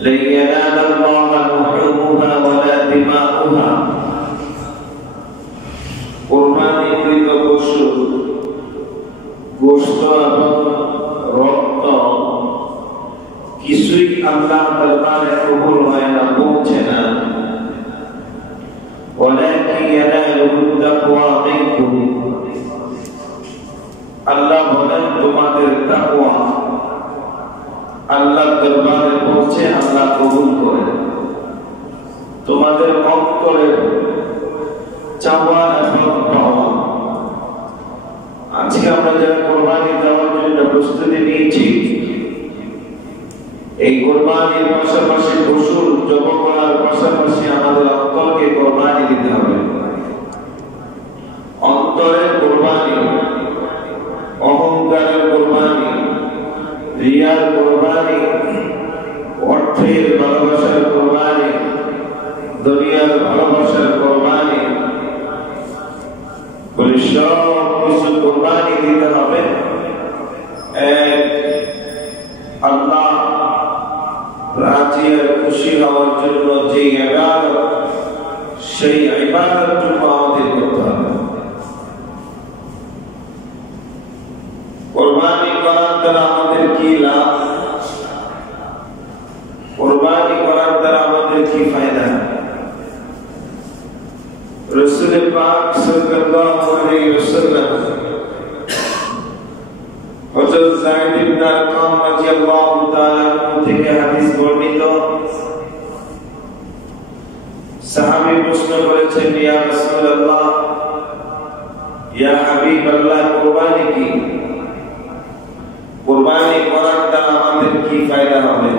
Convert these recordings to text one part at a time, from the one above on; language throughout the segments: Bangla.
لن ينال الله لحومها ولا دماؤها কুরবানিকৃত পশু গোশত এবং রক্ত কিছুই আল্লাহর দরবারে কবুল হয় না, পৌঁছে না। ওয়ালাকিন ইয়ানালুহু তাকওয়া মিনকুম, আল্লাহ বলেন তোমাদের তাকওয়া আল্লাহর দরবারে পৌঁছে আল্লাহ কবুল করেন। তোমাদের অন্তরে চাওয়া এবং পাওয়া। আজকে আমরা যারা কোরবানি দেওয়ার জন্য প্রস্তুতি নিয়েছি, এই কোরবানির পাশাপাশি পশুর জবাই করার পাশাপাশি আমাদের অন্তরকে কোরবানি দিতে হবে। অন্তরের কোরবানি, অহংকারের কোরবানি, রিয়ার কোরবানি, অর্থের ভালোবাসার কোরবানি, দুনিয়ার ভালোবাসার কোরবানি, বলে সব কিছু কোরবানি দিতে হবে আল্লাহ রাজি আর খুশি হওয়ার জন্য। যে ইবাদত, সেই ইবাদতটুকু আমাদের করতে হবে। কোরবানি করার দ্বারা আমাদের কি লাভ? কোরবানি করার দ্বারা আমাদের কি ফায়দা? রাসূল পাক সাল্লাল্লাহু আলাইহি ওয়াসাল্লাম হযরত যায়েদ ইবনে আরকাম রাদিয়াল্লাহু তাআলা থেকে হাদিস বর্ণিত। সাহাবী প্রশ্ন করেছেন, ইয়া রাসূলুল্লাহ, ইয়া হাবিবাল্লাহ, কুরবানি কি? কুরবানি করার দ্বারা আমাদের কি ফায়দা হবে?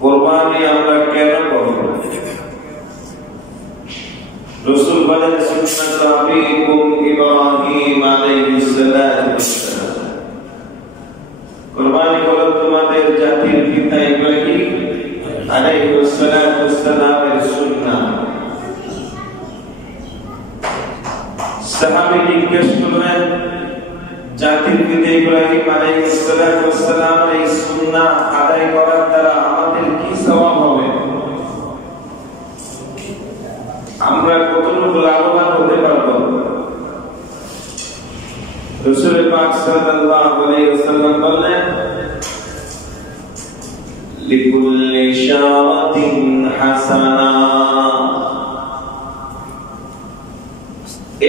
কুরবানি আমরা কেন করব? রাসূল বলেন, সুন্নাত আবিকুম ইব্রাহিম আলাইহিস সালাম, কুরবানি হলো তোমাদের জাতির পিতা ইব্রাহিম আলাইহিস সালামের সুন্নাহ। সাহাবী জিজ্ঞেস করলেন, জাতির পিতা ইব্রাহিম আলাইহিস সালামের এই সুন্নাহ আদায় করার দ্বারা আমাদের কি সওয়াব হবে? আমরা কতটুকু লাভবান হতে পারবো? রাসূল পাক সাল্লাল্লাহু আলাইহি ওয়াসাল্লাম বললেন, লিকুল্লি শাওয়াতিন হাসানা,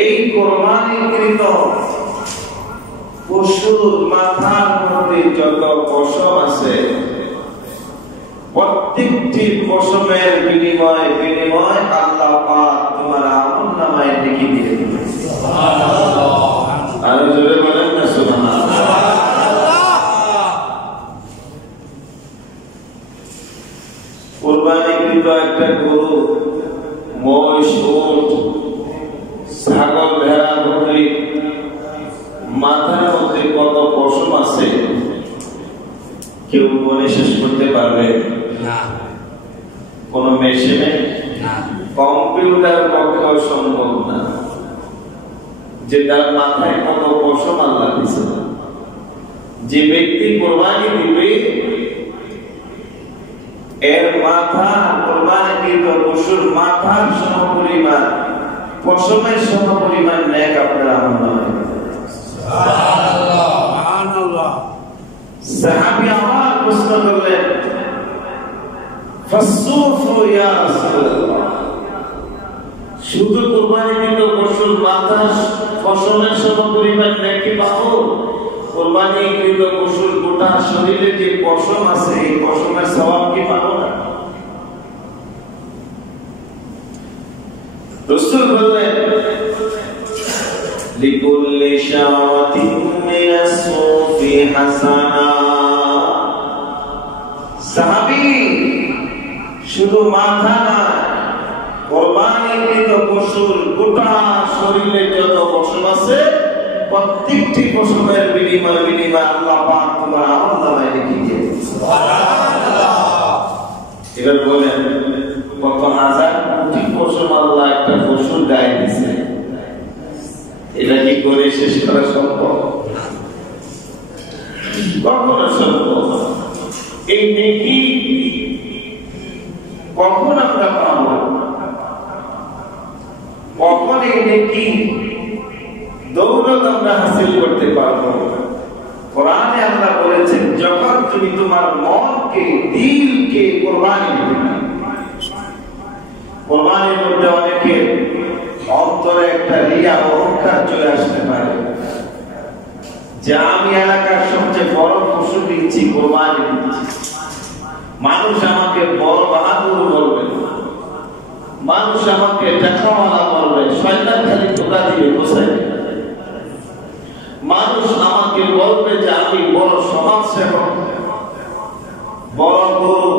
এই কুরবানিকৃত পশুর মাথার মধ্যে যত পশম আছে, প্রত্যেকটি পশমের বিনিময় আল্লাহ পাক তোমার আমলনামায় লিখে দিয়ে দিবেন। সুবহানাল্লাহ। আর জোরে বলেন না সুবহানাল্লাহ। কুরবানিকৃত একটা গরু, মহিষ, উট, ছাগল, ভেড়া, বকরি মাথার মধ্যে কত পশম আছে কেউ বলে শেষ করতে পারবে না। কোন মেশিনে না, কম্পিউটার পক্ষেও সম্ভব না যে তার মাথায় কত পশম আল্লাহ দিয়েছে। যে ব্যক্তি কুরবানি দিবে এর মাথা, কুরবানিকৃত পশুর মাথার সমপরিমাণ, পশমের সমপরিমাণ নেক আপনার আমলনামায়। সুবহানাল্লাহ, সুবহানাল্লাহ। সাহাবী আমার প্রশ্ন করলেন, ফাসসুফু ইয়া রাসূলুল্লাহ, শুধু কুরবানিকৃত পশুর মাথা পশমের সমপরিমাণ নেকি পাবো? কুরবানিকৃত পশুর গোটা শরীরে যে পশম আছে, এই পশমের সওয়াব কি পাবো না? রাসূল বললেন, লিকুল্লি শাওয়াতিন মিনাস সুফি হাসানা। সাহাবী, শুধু মাথা না, কুরবানিকৃত পশুর গোটা শরীরে যত পশম আছে, প্রত্যেকটি পশমের বিনিময় আল্লাহ পাক তোমার আমলনামায় লিখে দিয়েছেন। সুবহানাল্লাহ। এবার বলেন, কত হাজার কোটি পশম আল্লাহ একটা পশুর গায়ে দিয়েছে, এটা কি করে শেষ করা সম্ভব? কখনো সম্ভব। এই নেকি কখন আমরা পাবো, কখন এই নেকি দৌলত আমরা হাসিল করতে পারবো? কোরআনে আল্লাহ বলেছেন, যখন তুমি তোমার মনকে, দিলকে কোরবানি দিবে। কোরবানির মধ্যে অনেকে অন্তরে একটা রিয়া, অহংকার চলে আসতে পারে যে আমি এলাকার সবচেয়ে বড় পশু দিচ্ছি, কোরবানি দিচ্ছি, মানুষ আমাকে বড় বাহাদুর বলবে, মানুষ আমাকে টাকাওয়ালা বলবে, শয়তান খালি ধোঁকা দিবে, বসে মানুষ আমাকে বলবে যে আমি বড় সমাজ সেবক, বড় গরু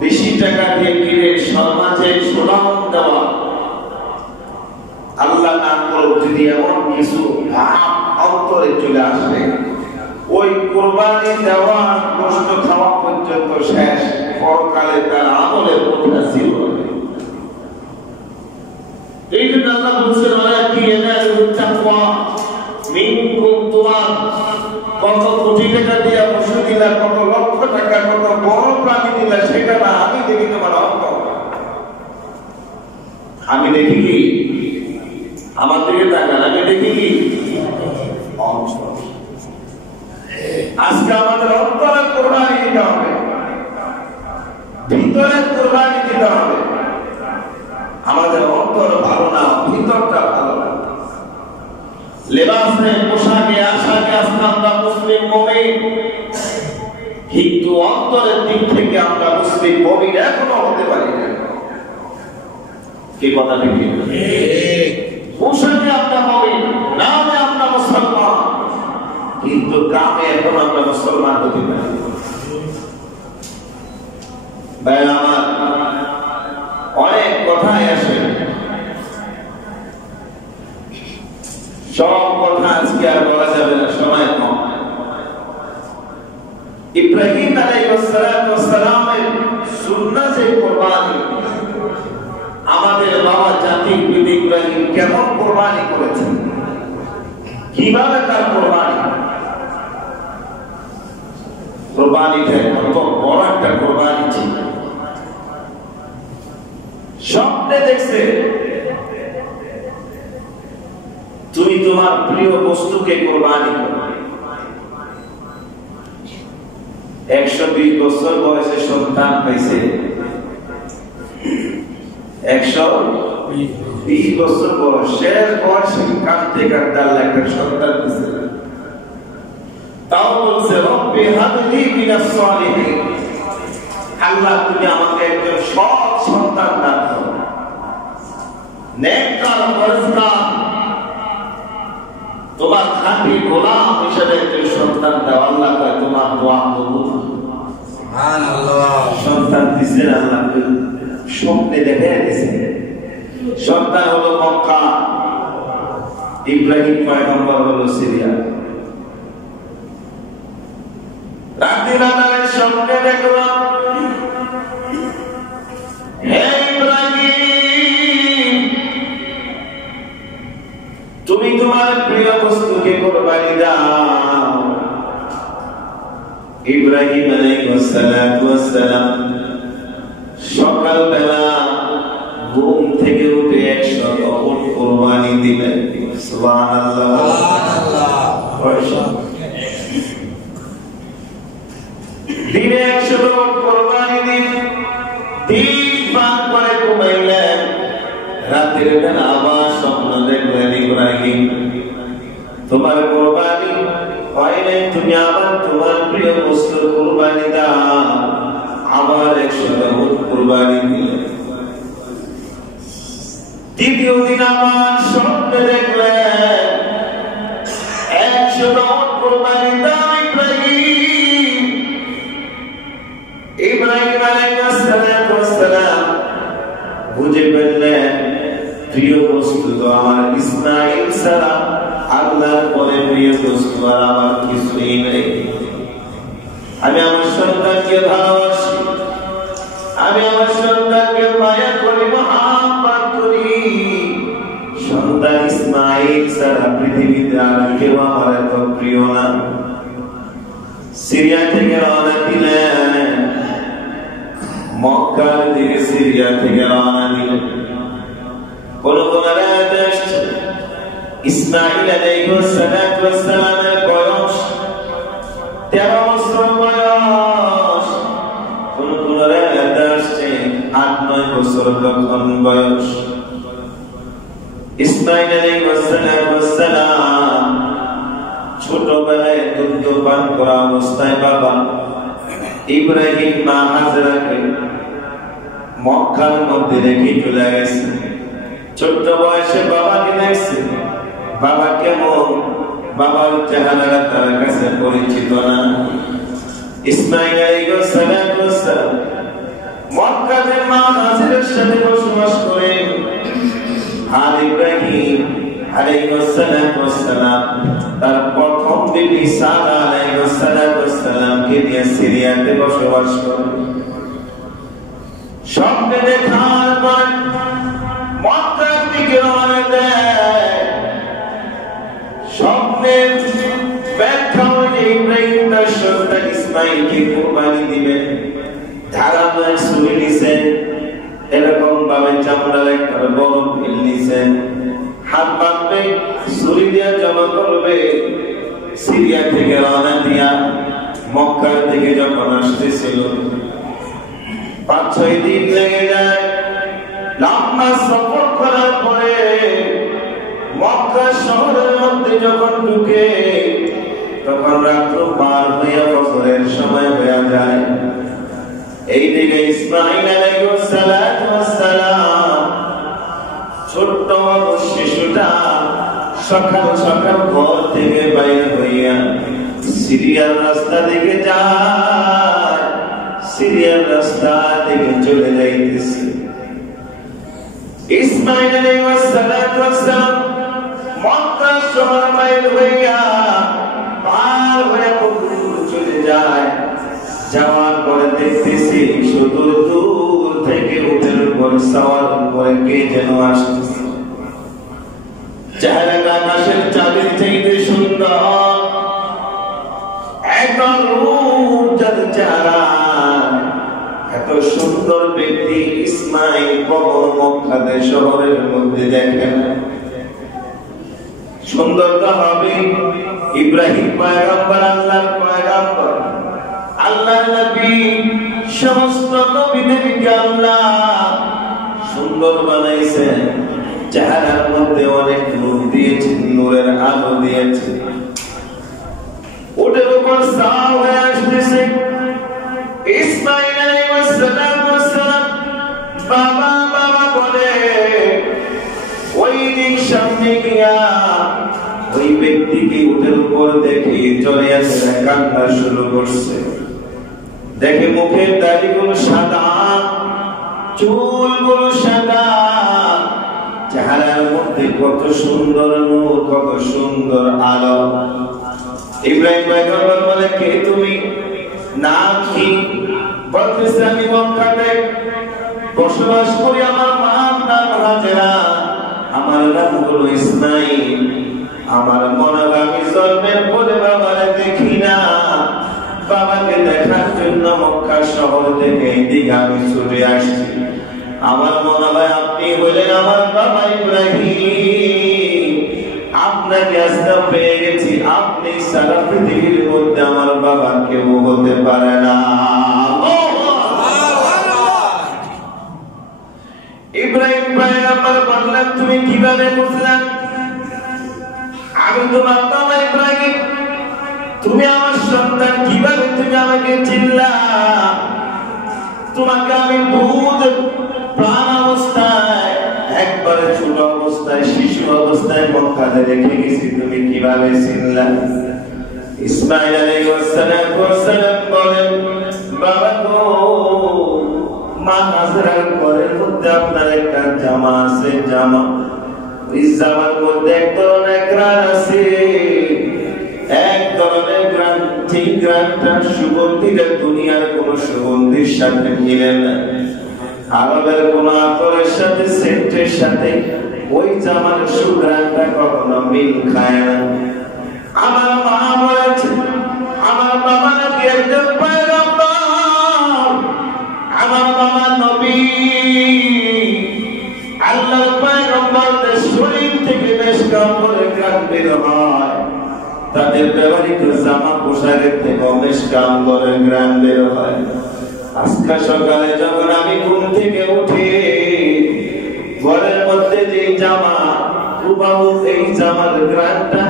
বেশি টাকা দিয়ে কিনে সমাজে সুনাম দেওয়া। আল্লাহ না করুক যদি এমন কিছু ভাব অন্তরে চলে আসে, ওই কোরবানি দেওয়া কষ্ট খাওয়া পর্যন্ত শেষ, পরকালে তার আমলের কোথা ছিল। এই জন্য আল্লাহ বলছেন, তোমার কত কোটি টাকা দিয়া পশু দিলা, কত লক্ষ টাকা, কত বড় প্রাণী দিলা, সেটা না, আমি দেখি তোমার অন্তর। আমি দেখি কি? আমার দিকে তাকান, আমি দেখি কি? অন্তর। আজকে আমাদের অন্তরের কোরবানি দিতে হবে, ভিতরের কোরবানি দিতে হবে। আমাদের অন্তর ভালো না, ভিতরটা ভালো না। লেবাসে, পোশাকে, আশাকে আজকে আমরা মুসলিম মুমিন, কিন্তু অন্তরের দিক থেকে আমরা মুসলিম মুমিন এখনো হতে পারি না। কি কথা ঠিক? পোশাকে আমরা মুমিন, নামে আমরা মুসলমান, কিন্তু গ্রামে এখন আমরা মুসলমান হতে পারি। ভাই আমার অনেক কথাই আসে, সব কথা আজকে আর বলা যাবে না, সময় কম। ইব্রাহিম আলাইহিস সালামের সুন্নাহ যে কুরবানি, আমাদের বাবা জাতির পিতা ইব্রাহিম কেমন কুরবানি করেছেন, কিভাবে তার কুরবানি, কুরবানিটা কত বড় একটা কুরবানি ছিল। স্বপ্নে দেখছে তুমি তোমার প্রিয় বস্তুকে কোরবানি করবে। 120 বছর বয়সে সন্তান পাইছে, 120 বছর বয়স, শেষ বয়সে কাঁদতে কাঁদতে আল্লাহ একটা সন্তান দিয়েছে। তাও বলছে, রব্বি হাবলি মিনাস সালিহিন, আল্লাহ তুমি আমাকে একজন সৎ সন্তান দান করো, নেককার পরহেজগার, তোমার খাঁটি গোলাম হিসেবে একজন সন্তান দাও। আল্লাহ কয় তোমার দোয়া কবুল। সুবহানাল্লাহ। সন্তান দিছেন আল্লাহ, স্বপ্নে দেখে দিয়েছেন। সন্তান হলো মক্কা, ইব্রাহিম পয়গম্বর হলো সিরিয়া। রাতে রাতে স্বপ্নে দেখলাম, হে ইব্রাহিম, তুমি তোমার প্রিয় বস্তুকে কোরবানি দাও। ইব্রাহিম আলাইহিস সালাম সকালবেলা ঘুম থেকে উঠে 100 উট কোরবানি দিলেন। সুবহানাল্লাহ, সুবহানাল্লাহ। দিনে 100 উট কোরবানি দিন পান করে ঘুমাইলেন। রাতের বেলা আবার স্বপ্ন দেখলেন, ইব্রাহিম তোমার কোরবানি হয় নাই, তুমি আবার তোমার প্রিয় বস্তু কোরবানি দাও। আবার 100 উট কোরবানি দিলেন। দ্বিতীয় দিন আবার স্বপ্নে দেখলেন 100 উট কোরবানি দাও ইব্রাহিম। ইব্রাহিম আলাইহিস সালাম বুঝে ফেললেন প্রিয় বস্তু তো আমার ইসমাঈল ছাড়া আল্লাহর পরে প্রিয় বস্তু আর আমার কিছুই নেই। আমি আমার সন্তানকে ভালোবাসি, আমি আমার সন্তানকে মায়া করি, মহাব্বত করি। সন্তান ইসমাঈল ছাড়া পৃথিবীতে আর কেউ আমার এত প্রিয় না। সিরিয়া থেকে রওনা দিলেন, মক্কার দিকে সিরিয়া থেকে রওনা দিলেন। কোন কোন রাত আসছে ইসমাঈল আলাইহিস সালামের বয়স 13 বছর বয়স, কোন কোন রাত আসছে 8-9 বছর তখন বয়স। ইসমাঈল আলাইহিস সালাম ছোটবেলায় দুধ পান করা অবস্থায় বাবা ইব্রাহিম মা হাজরাকে মক্কার মধ্যে রেখে চলে গেছে। ছোট্ট বয়সে বাবাকে দেখছে, বাবা কেমন, বাবার চেহারা তার কাছে পরিচিত না। ইসমাঈল আলাইহিস সালাম মক্কাতে মা হাজরার সাথে বসবাস করেন। আর ইব্রাহিম আলাইহিস সালাম তার প্রথম বিবি সারা আলাইহিস সালামকে নিয়ে সিরিয়াতে বসবাস করেন। স্বপ্নে দেখার পর মক্কার দিকে রওনা দেয়। স্বপ্নের ব্যাখ্যা হয়ে ইব্রাহিম তার সন্তান ইসমাঈলকে কুরবানি দিবেন। ধারালো ছুরি নিছেন, এরকম ভাবে চামড়ার একটা বড় ঢিল নিছেন, হাত বাঁধবে, ছুরি দিয়ে জমা করবে। সিরিয়া থেকে রওনা দিয়া মক্কার দিকে যখন আসতেছিল 5-6 দিন লেগে যায়। লম্বা সফর করার পরে মক্কা শহরের মধ্যে যখন ঢুকে তখন রাত্র পার হইয়া বছরের সময় হয়ে যায়। এইদিকে ইসমাঈল আলাইহিস সালাম ছোট্ট শিশুটা সকাল সকাল ঘর থেকে বাইরে হইয়া সিরিয়ার রাস্তা দিকে যায়, সিরিয়ার রাস্তা থেকে চলে যাইতেছে। ইসমাঈল আলাইহিস সালাম মক্কা শহর বাইরে হইয়া পার হয়ে চলে যায়। যাওয়ার পরে দেখতেছি সুদূর দূর থেকে উটের উপর সওয়ার করে কে যেন আসতেছে। চেহারাটা আকাশের চাঁদের চাইতে সুন্দর, একদম রূপ যার চেহারা। এত সুন্দর ব্যক্তি ইসমাঈল কখনো মক্কাতে শহরের মধ্যে দেখে না। সুন্দরতা হবে ইব্রাহিম পয়গম্বর, আল্লাহর পয়গম্বর, আল্লাহর নবী, সমস্ত নবীদেরকে আল্লাহ সুন্দর বানাইছেন। চেহারার মধ্যে অনেক নূর দিয়েছেন, নূরের আলো দিয়েছেন। ওটার উপর সাওয়া হয়ে আসতেছে। ইসমাঈল আলাইহিস সালাম বাবা বাবা বলে ওই দিক সামনে গিয়া ওই ব্যক্তিকে উটের উপর দেখে চলে আসে, কান্না শুরু করছে। দেখে মুখের দাড়িগুলো সাদা, চুলগুলো সাদা, চেহারার মধ্যে কত সুন্দর নূর, কত সুন্দর আলো। ইব্রাহিম পয়গম্বর বলে, কে তুমি? নাম কি? বলতেছে, আমি মক্কাতে বসবাস করি, আমার মার নাম হাজেরা, আমার নাম হলো ইসমাঈল। আমার মনে হয় আমি জন্মের পরে বাবারে দেখি না, বাবাকে দেখার জন্য মক্কা শহর থেকে এইদিকে আমি চলে আসছি। আমার মনে হয় আপনি হলেন আমার বাবা ইব্রাহিম, আপনাকে আজকে পেয়ে গেছি। আপনি সারা পৃথিবীর মধ্যে আমার বাবা কেউ হতে পারে না। ইব্রাহিম পয়গম্বর বললেন, তুমি কিভাবে বুঝলেন আমি তোমার বাবা ইব্রাহিম? তুমি আমার সন্তান, কিভাবে তুমি আমাকে চিনলা? তোমাকে আমি দুধ প্রাণ অবস্থায়, একবারে ছোট অবস্থায়, শিশু অবস্থায় মক্কাতে রেখে গেছি, তুমি কিভাবে চিনলা? ইসমাঈল আলাইহিস সালাম বলেন, বাবা গো, মা হাজরার ঘরের মধ্যে আপনার একটা জামা আছে, জামা, ওই জামার মধ্যে এক ধরনের গ্রান আছে, এক ধরনের গ্রান, ঠিক গ্রানটা সুগন্ধিটা দুনিয়ার কোন সুগন্ধির সাথে মিলে না, আরবের কোন আতরের সাথে, সেন্টের সাথে ওই জামার সুগ্রানটা কখনো মিল খায় না। আমার মা বলেছে, আমার বাবা নাকি একজন পয়গম্বর, আমার বাবা নবী। বের হয়, তাদের ব্যবহৃত জামা পোশাকের থেকে মিশকাম্বরের ঘ্রাণ বের হয়। আজকে সকালে যখন আমি ঘুম থেকে উঠে ঘরের মধ্যে যে জামা, এই জামার ঘ্রাণটা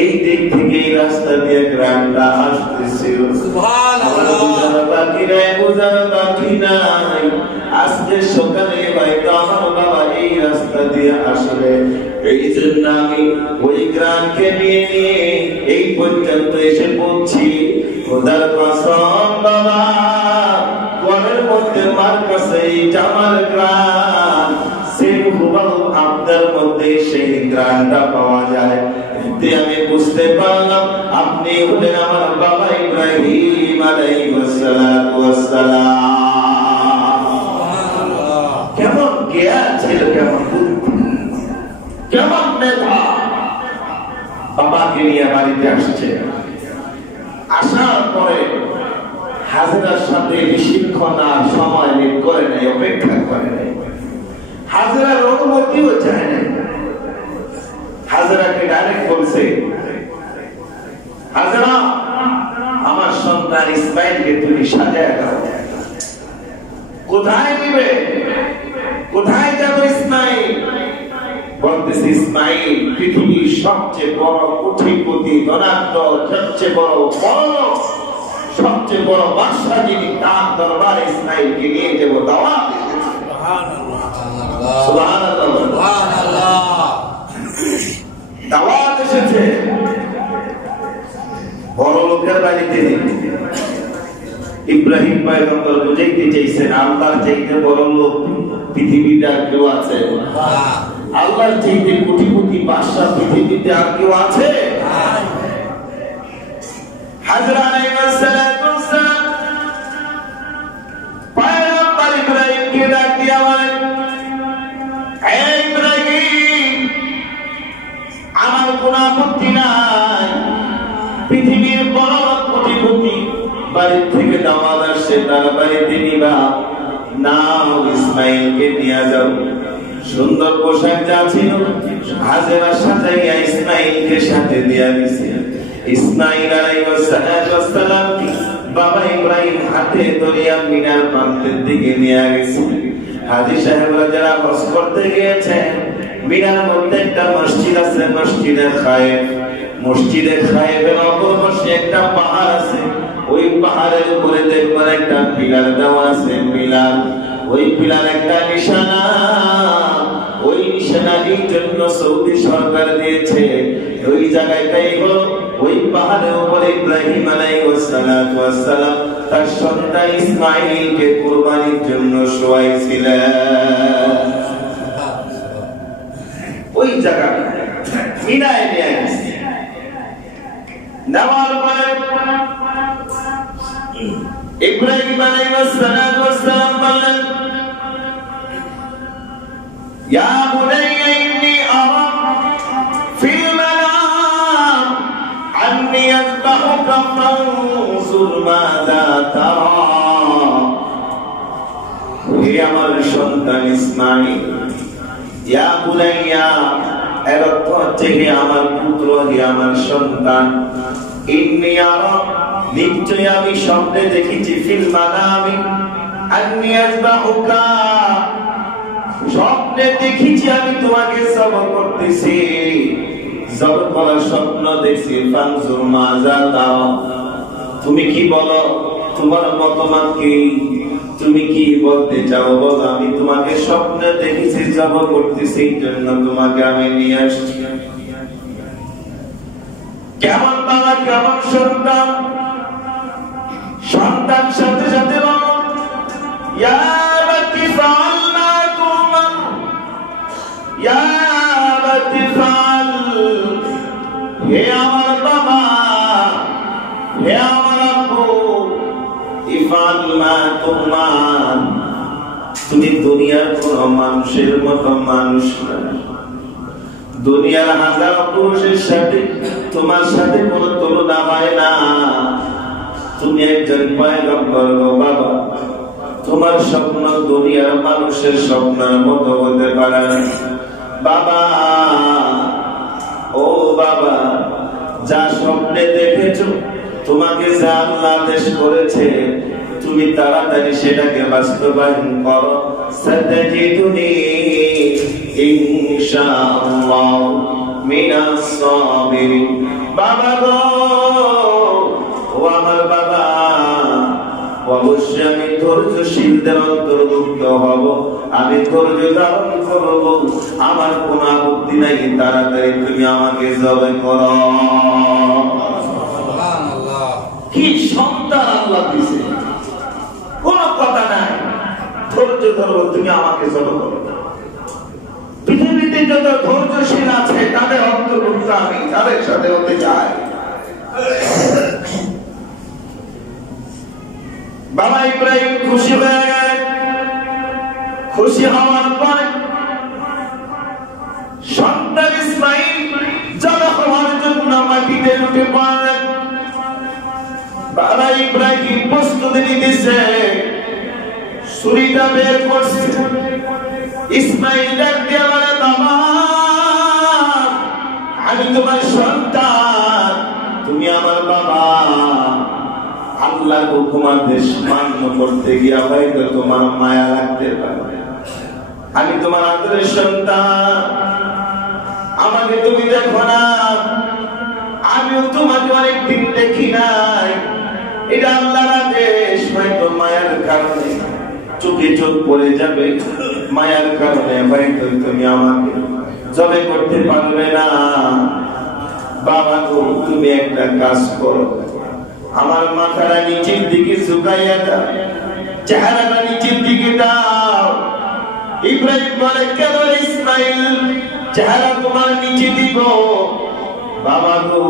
এই দিক থেকে এই রাস্তা দিয়ে ঘ্রাণটা আসতেছিল। বাকি নাই। আজকে সকালে হয়তো আমার বাবা এই রাস্তা দিয়ে আসলে, এই জন্য আমি ওই গ্রামকে নিয়ে নিয়ে এই পর্যন্ত এসে পৌঁছি। খোদার কসম বাবা, ঘরের মধ্যে মার কাছে এই জামার গ্রাম আপনার মধ্যে সেই গ্রামটা পাওয়া যায়। আমি বুঝতে পারলাম আপনি হলেন আমার বাবা ইব্রাহিম আলাইহিস সালাম। কেমন জ্ঞান ছিল, কেমন বুদ্ধি, কেমন মেধা। বাবাকে নিয়ে বাড়িতে আসছে, আসার পরে হাজেরার সাথে বেশিক্ষণ আর সময় করে নাই, অপেক্ষা করে নাই। হাজেরার অনুমতিও চায় না। হাজেরাকে ডাইরেক্ট বলছে, হাজেরা আমার সন্তান ইসমাইলকে তুমি সাজায় দাও। কোথায় নিবে, কোথায় যাবে ইসমাইল? বলতেছে ইসমাইল পৃথিবীর সবচেয়ে বড় কোটিপতি ধনাঢ্য, সবচেয়ে বড় সবচেয়ে বড় বাদশা যিনি, তার দরবারে ইসমাইলকে নিয়ে যাব দাওয়াত। দাওয়াত এসেছে বড় লোকের বাড়িতে। ইব্রাহিম পয়গম্বর বুঝাইতে চাইছেন আল্লাহর চাইতে বড় লোক পৃথিবীতে আর কেউ আছে? আল্লাহর চাইতে কোটিপতি বাদশা পৃথিবীতে আর কেউ আছে? হাজরা আলাইহিস সালাম পয়গম্বর ইব্রাহিমকে ডাক দিয়া বলেন, হে ইব্রাহিম, আমার কোনো আপত্তি নাই, পৃথিবীর বড় কোটিপতি বাড়ি থেকে দাওয়াত আসছে, তার বাড়িতে নিবা, নাও ইসমাইলকে নিয়ে যাও। সুন্দর পোশাক যা ছিল হাজেরা সাজাইয়া ইসমাইলকে সাথে দিয়া দিছে। ইসমাইল আলাইহিস সালাম বাবা ইব্রাহিম হাতে ধরিয়া মিনার প্রান্তের দিকে নিয়ে গেছে। হাজী সাহেবরা যারা হজ করতে গিয়েছে, মিনার মধ্যে একটা মসজিদ আছে, মসজিদে খায়েফ। মসজিদে খায়েফের অপর পাশে একটা পাহাড় আছে, ওই পাহাড়ের উপরে দেখবেন একটা পিলার দেওয়া আছে। পিলার, ওই পিলার একটা নিশানা। ওই নিশানা এই জন্য সৌদি সরকার দিয়েছে। ওই জায়গাটাই হলো ওই পাহাড়ের উপরে ইব্রাহিম আলাইহিস সালাম তার সন্তান ইসমাইলকে কুরবানির জন্য শোয়াইছিলেন। ওই জায়গা মিনায় নিয়ে গেছে। নেওয়ার পরে ইব্রাহিম আলাইহিস সালাম বললেন, ইয়া বুনাইয়া ইন্নী আরা ফিল মানাম আন্নী আযবাহুকা ফানজুর মাযা তারা। হে আমার সন্তান ইসমাইল, ইয়া বুনাইয়া এর অর্থ হচ্ছে হে আমার পুত্র, হে আমার সন্তান, ইন্নী আরা নিশ্চয় আমি স্বপ্নে দেখেছি, ফিল মানামি আন্নী আযবাহুকা স্বপ্নে দেখেছি আমি তোমাকে জবাহ করতেছি। জবাহ করার স্বপ্ন দেখছি। ফানজুর মাযা তারা, তুমি কি বলো, তোমার মতামত কি, তুমি কি বলতে চাও বলো। আমি তোমাকে স্বপ্নে দেখেছি জবাহ করতেছি, এই জন্য তোমাকে আমি নিয়ে আসছি। কেমন বাবা, কেমন সন্তান? সন্তান সাথে সাথে বলো, ইয়া বাতি ফাআলনা তুমান, ইয়া বাতি ফাআল, হে আমার বাবা, হে আমার আব্বু, ইফআল মা তুমান, তুমি দুনিয়ার কোন মানুষের মতো মানুষ না। দুনিয়ার হাজার পুরুষের সাথে তোমার সাথে কোনো তুলনা হয় না। তুমি একজন পয়গম্বর গো বাবা, তোমার স্বপ্ন দুনিয়ার মানুষের স্বপ্নের মতো হতে পারে না বাবা। ও বাবা, যা স্বপ্নে দেখেছো, তোমাকে যা আল্লাহ আদেশ করেছে, তুমি তাড়াতাড়ি সেটাকে বাস্তবায়ন করো। সাতাজিদুনি ইনশাআল্লাহ মিনাস সাবিরিন। বাবা গো, ও আমার বাবা, অবশ্যই আমি ধৈর্যশীলদের অন্তর্ভুক্ত হব, আমি ধৈর্য ধারণ করব, আমার কোন আপত্তি নাই, তাড়াতাড়ি তুমি আমাকে জবাই করো। কি সন্তান আল্লাহ দিছে, কোন কথা নাই, ধৈর্য ধরো, তুমি আমাকে জবাই করো। পৃথিবীতে যত ধৈর্যশীল আছে তাদের অন্তর্ভুক্ত আমি, তাদের সাথে হতে চাই। বাবা ইব্রাহিম খুশি হয়ে গেলেন। খুশি হওয়ার পরে সন্তান ইসমাইল জবাই হওয়ার জন্য মাটিতে উঠে পড়লেন। বাবা ইব্রাহিম প্রস্তুতি নিতেছে, ছুরিটা বের করছে। ইসমাইল ডাক দিয়ে বলে, বাবা আমি তোমার সন্তান, তুমি আমার বাবা। আল্লাহর হুকুম আদেশ মান্য করতে গিয়া হয়তো তোমার মায়া লাগতে পারে। আমি তোমার আদরের সন্তান, আমাকে তুমি দেখো না, আমিও তোমাকে অনেকদিন দেখি নাই। এটা আল্লাহর আদেশ, হয়তো মায়ার কারণে চোখে চোখ পড়ে যাবে, মায়ার কারণে হয়তো তুমি আমাকে জবাই করতে পারবে না। বাবা গো, তুমি একটা কাজ করো, আমার মাথাটা নিচের দিকে ঝুঁকাইয়া দাও, চেহারাটা নিচের দিকে দাও। ইব্রাহিম বলে, কেন ইসমাইল, চেহারা তোমার নিচে দিব? বাবা গো,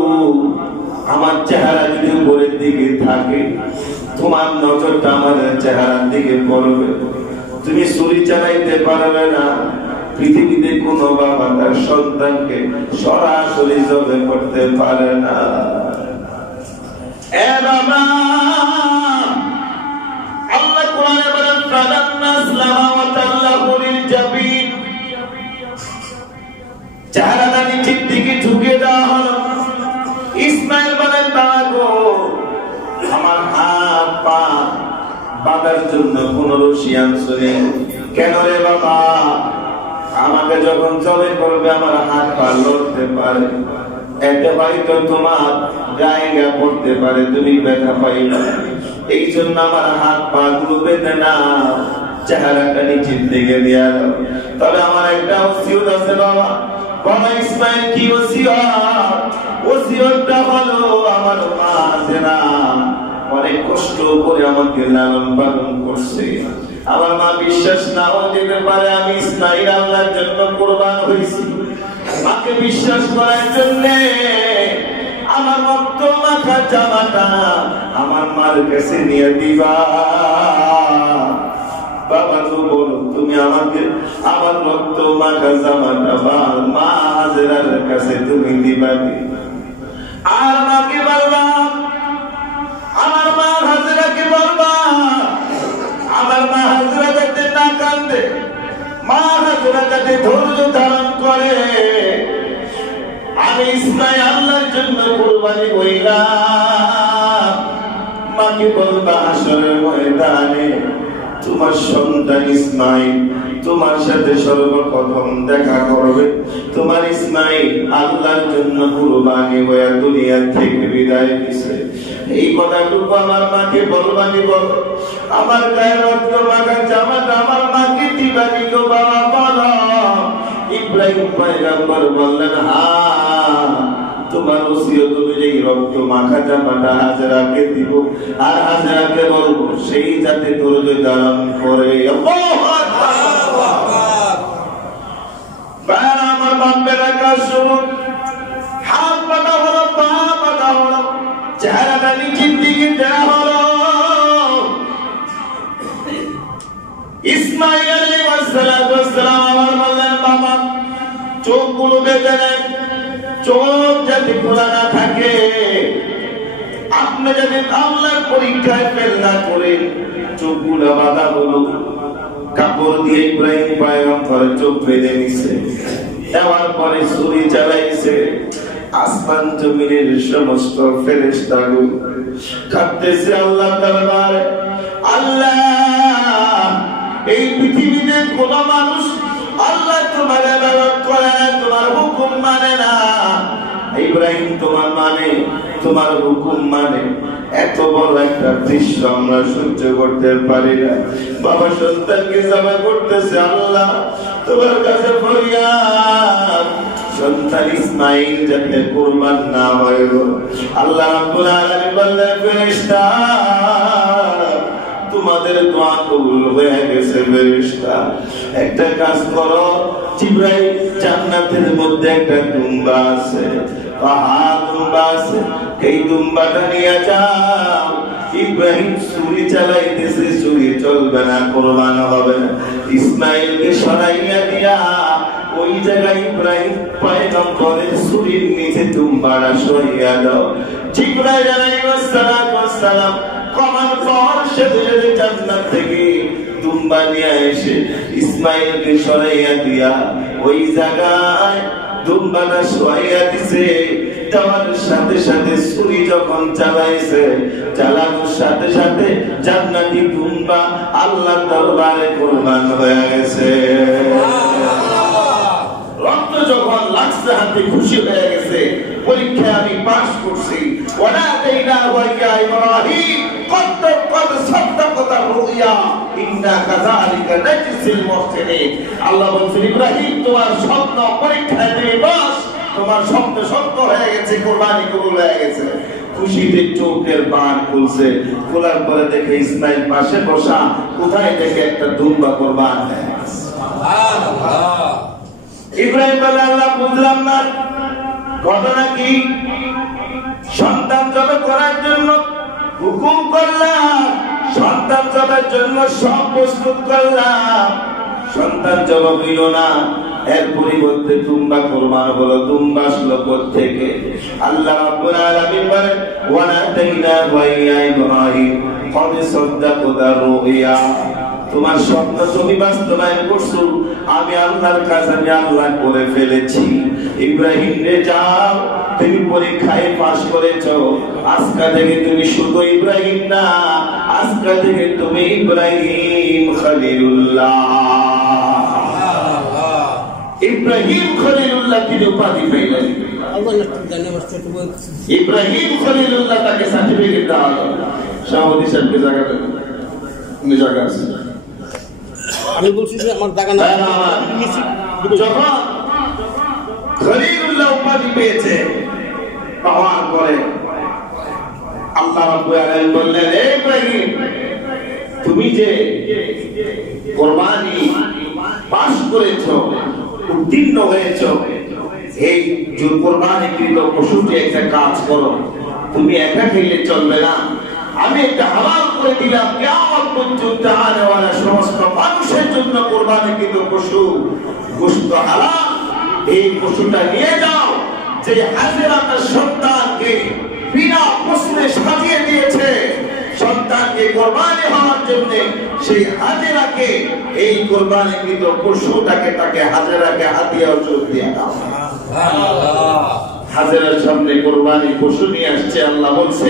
আমার চেহারা যদি উপরের দিকে থাকে, তোমার নজরটা আমার চেহারার দিকে পড়বে, তুমি ছুরি চালাইতে পারবে না। পৃথিবীতে কোন বাবা তার সন্তানকে সরাসরি জবাই করতে পারে না। এ বাবা, আল্লাহ কোরআনে বলেন, ফালাম্মা আসলামা ওয়া তাল্লাহু লিল জাবিন, চেহারাটা নিচের দিকে ঝুঁকে দেওয়া হলো। ইসমাইল বলেন, বাবা গো, আমার হাত পা বাঁধার জন্য কোন রশি আনছো? কেন রে বাবা? আমাকে যখন জবাই করবে আমার হাত পা লড়তে পারে, এতে হয়তো তোমার গায়ে গা পড়তে পারে, তুমি ব্যথা পাইবে, এই জন্য আমার হাত পা গুলো বেঁধে না, চেহারাটা নিচের দিকে দিয়া দাও। তবে আমার একটা ওসিয়ত আছে বাবা। বাবা ইসমাইল, কি ওসিয়ত? ওসিয়তটা হলো, আমার মা আছে না, অনেক কষ্ট করে আমাকে লালন পালন করছে। আমার মা বিশ্বাস নাও যেতে পারে আমি ইসমাইল আল্লাহর জন্য কুরবান হয়েছি। মাকে বিশ্বাস করার জন্য আমার রক্ত মাখা জামাটা আমার মার কাছে নিয়ে দিবা। বাবা তো বলো, তুমি আমাকে আমার রক্ত মাখা জামাটা মা হাজেরার কাছে তুমি দিবা। আর মাকে বলবা, আমার মা হাজেরাকে বলবা, আমার মা হাজেরা যাতে না কান্দে, মা হাজেরা যাতে ধৈর্য ধারণ করে। আমি ইসমাইল আল্লাহর জন্য কুরবানি কইলাম। মাকে বলবা, হাসরের ময়দানে তোমার সন্তান ইসমাইল তোমার সাথে সর্বপ্রথম দেখা করবে। তোমার ইসমাইল আল্লাহর জন্য কুরবানি হয়ে দুনিয়া থেকে বিদায় দিছে। এই কথাটুকু আমার মাকে বলবানি বলো। আমার গায়ে রক্ত মাখা জামাটা আমার মাকে দিবানি গো বাবা, বলো। ইব্রাহিম পয়গম্বর বললেন, হ্যাঁ, তোমার ওসিয়ত অনুযায়ী রক্ত মাখা জামাটা হাজেরাকে দিব, আর হাজেরাকে বলবো সেই যাতে ধৈর্য ধারণ করে। আমার বাপের কাজ শুরু, হাত পাতা হলো, পা পাতা হলো, চেহারাটা নিচের দিকে দেওয়া হলো। ইসমাইল আলাইহিস সালাম আমার বললেন, বাবা চোখগুলো বেঁধে নেন, চোখ যাতে খোলা না থাকে, আপনি যাতে আল্লাহর পরীক্ষায় ফেল না করে চোখগুলো বাঁধা হলো। কাপড় দিয়ে ইব্রাহিম পয়গম্বর চোখ বেঁধে নিছে, দেওয়ার পরে ছুরি চালাইছে। আসমান জমিনের সমস্ত ফেরেশতাগুলো কাঁদতেছে আল্লাহ দরবারে। আল্লাহ, এই পৃথিবীতে কোন মানুষ আল্লাহ তোমার ইবাদত করে না, তোমার হুকুম মানে না। ইব্রাহিম তোমার মানে, তোমার হুকুম মানে। এত বড় একটা দৃশ্য আমরা সহ্য করতে পারি না। বাবা সন্তানকে জবাই করতেছে, আল্লাহ তোমার কাছে ফরিয়াদ, সন্তান ইসমাঈল যাতে কুরবান না হয়। আল্লাহ রাব্বুল আলামিন বললেন, ফেরেশতা তোমাদের দোয়া কবুল হয়ে গেছে। ফেরেশতা একটা কাজ করো, জিবরাইল জান্নাতের মধ্যে একটা দুম্বা আছে, দুম্বা আছে, এই দুম্বাটা নিয়ে যাও। ইব্রাহিম ছুরি চালাইতেছে, ছুরি চলবে না, কুরবান হবে না। ইসমাঈলকে সরাইয়া দিয়া ওই জায়গায় ইব্রাহিম পয়গম্বরের ছুরির নিচে দুম্বাটা সরিয়ে দাও। জিবরাইল আলাইহিস সালাম কমান পর সাথে সাথে জান্নাত থেকে দুম্বা নিয়ে এসে ইসমাঈলকে সরাইয়া দিয়া ওই জায়গায় দুম্বাটা সরাইয়া দিছে। দেওয়ার সাথে সাথে ছুরি যখন চালাইছে, চালানোর সাথে সাথে জান্নাতি দুম্বা আল্লাহর দরবারে কুরবান হয়ে গেছে। রক্ত যখন লাগছে হাতে, খুশি হয়ে গেছে, পরীক্ষায় আমি পাস করছি। ওয়ানাদাইনা ওয়া ইয়া ইব্রাহিম কদ সাদ্দাকতা রুইয়া ইন্না কাযালিকা নাজজিল মুহসিনিন। আল্লাহ বলেন, ইব্রাহিম তোমার স্বপ্ন পরীক্ষায় তুমি পাস, তোমার স্বপ্ন সত্য হয়ে গেছে, কুরবানি কবুল হয়ে গেছে। খুশিতে চোখের বান খুলছে, খোলার পরে দেখে ইসমাঈল পাশে বসা, কোথায় থেকে একটা দুম্বা কুরবান হয়ে গেছে। সুবহানাল্লাহ। ইব্রাহিম বলে, আল্লাহ বুঝলাম না ঘটনা কি? সন্তান জবাই করার জন্য হুকুম করলাম, সন্তান জবাইয়ের জন্য সব প্রস্তুত করলাম, সন্তান জবাই হইল না। এর পরিবর্তে দুম্বা কুরবান হলো। দুম্বা আসলো কোত্থেকে? আল্লাহ রাব্বুল আলামিন বলেন, ওয়ানাদাইনা ওয়া ইয়া ইব্রাহিম কদ সাদ্দাকতা রুইয়া। তোমার স্বপ্ন তুমি বাস্তবায়ন করছো, আমি আল্লাহর কাজ আমি আল্লাহ করে ফেলেছি। ইব্রাহিম রে যাও, তুমি পরীক্ষায় পাস করেছো, আজকে থেকে তুমি শুধু ইব্রাহিম না, আজকে থেকে তুমি ইব্রাহিম খলিলুল্লাহ। ইব্রাহিম খলিলুল্লাহ কি উপাধি পেলেন? ইব্রাহিম খলিলুল্লাহ তাকে সার্টিফিকেট দেওয়া হলো। সভাপতি সাহেবকে জায়গা দেন, উনি জায়গা আছে। আমি বলছি যে আমার জায়গা না। যখন খলিলুল্লাহ উপাধি পেয়েছে, পাওয়ার পরে আল্লাহ রাব্বুল আলামিন বললেন, হে ইব্রাহিম, তুমি যে কুরবানি পাস করেছো, উত্তীর্ণ হয়েছো, এই যে কুরবানিকৃত পশুটি একটা কাজ করো। তুমি একা খেলে চলবে না, আমি একটা হালাল করে দিলাম, কিয়ামত পর্যন্ত আনেওয়ালা সমস্ত মানুষের জন্য কুরবানিকৃত পশু গোশত হালাল। এই পশুটা নিয়ে যাও, যে হাজেরা তার সন্তানকে বিনা প্রশ্নে সাজিয়ে দিয়েছে, সন্তানকে কুরবানি হওয়ার জন্য, সেই হাজেরাকে এই কুরবানিকৃত পশুটাকে তাকে হাজেরাকে হাদিয়া ওজুর দিয়ে দাও। হাজেরার সামনে কুরবানি পশু নিয়ে আসছে। আল্লাহ বলছে,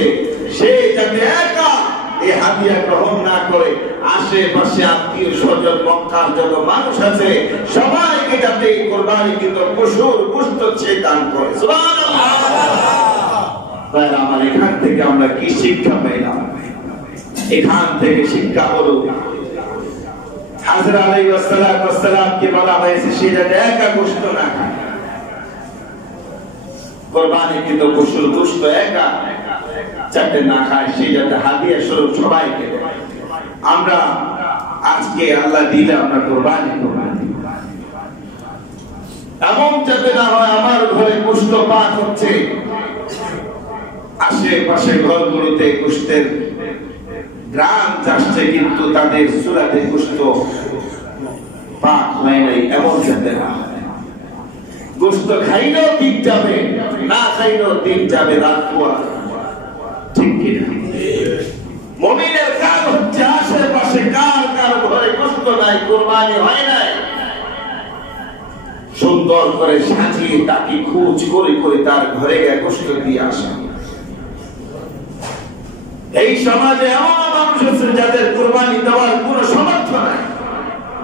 সে যাতে একা এই হাদিয়া গ্রহণ না করে, আশেপাশে আত্মীয় স্বজন মক্কার যত মানুষ আছে সবাইকে যাতে এই কুরবানিকৃত পশুর গোশত সে দান করে। সুবহানাল্লাহ। তাই আমার এখান থেকে আমরা কি শিক্ষা পেলাম? এখান থেকে শিক্ষা হলো, হাজরা আলাইহিস সালামকে বলা হয়েছে সে যাতে একা গোশত না খায়, কুরবানিকৃত পশুর গোশত একা যাতে না খায়, সে যাতে হাদিয়া স্বরূপ সবাইকে দেয়। আমরা আজকে আল্লাহ দিলে আমরা কুরবানি করব, এমন যাতে না হয় আমার ঘরে গোশত পাক হচ্ছে, আশেপাশে ঘরগুলোতে গোশতের গ্রাম আসছে, কিন্তু তাদের চুলাতে গোশত পাক হয় নাই, এমন যাতে না হয়। গোশত খাইলেও দিন যাবে, না খাইলেও দিন যাবে, রাত পোয়া। ঠিক কিনা? মুমিনের কাজ হচ্ছে আশেপাশে কার কার ঘরে গোশত নাই, কুরবানি হয় নাই, সুন্দর সুন্দর করে সাজিয়ে তাকে খোঁজ করে করে তার ঘরে গিয়ে গোশত দিয়ে আসা। এই সমাজে এমন মানুষ আছে যাদের কুরবানি দেওয়ার কোনো সামর্থ্য নাই,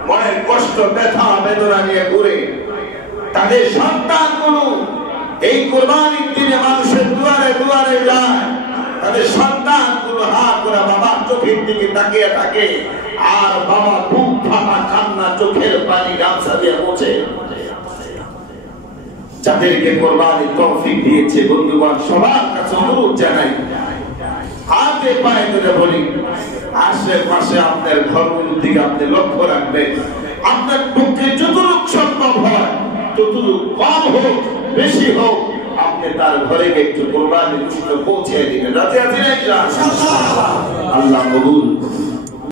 মনের কষ্ট ব্যথা বেদনা নিয়ে ঘুরে। তাদের সন্তানগুলো এই কুরবানির দিনে মানুষের দুয়ারে দুয়ারে যায়, তাদের সন্তানগুলো হা করে বাবার চোখের দিকে তাকিয়ে থাকে, আর বাবা বুক ফাটা কান্না চোখের পানি গামছা দিয়ে মোছে। যাদেরকে কুরবানির তৌফিক দিয়েছে বন্ধুগণ, সবার কাছে অনুরোধ জানাই, হাতে পায়ে ধরে বলি, আশেপাশে আপনার ঘরগুলোর দিকে আপনি লক্ষ্য রাখবেন। আপনার পক্ষে যতটুকু সম্ভব হয়, ততটুকু কম হোক বেশি হোক, আপনি তার ঘরে গিয়ে একটু কুরবানির গোশত পৌঁছে দিবেন। রাজি আছেন? আল্লাহ কবুল।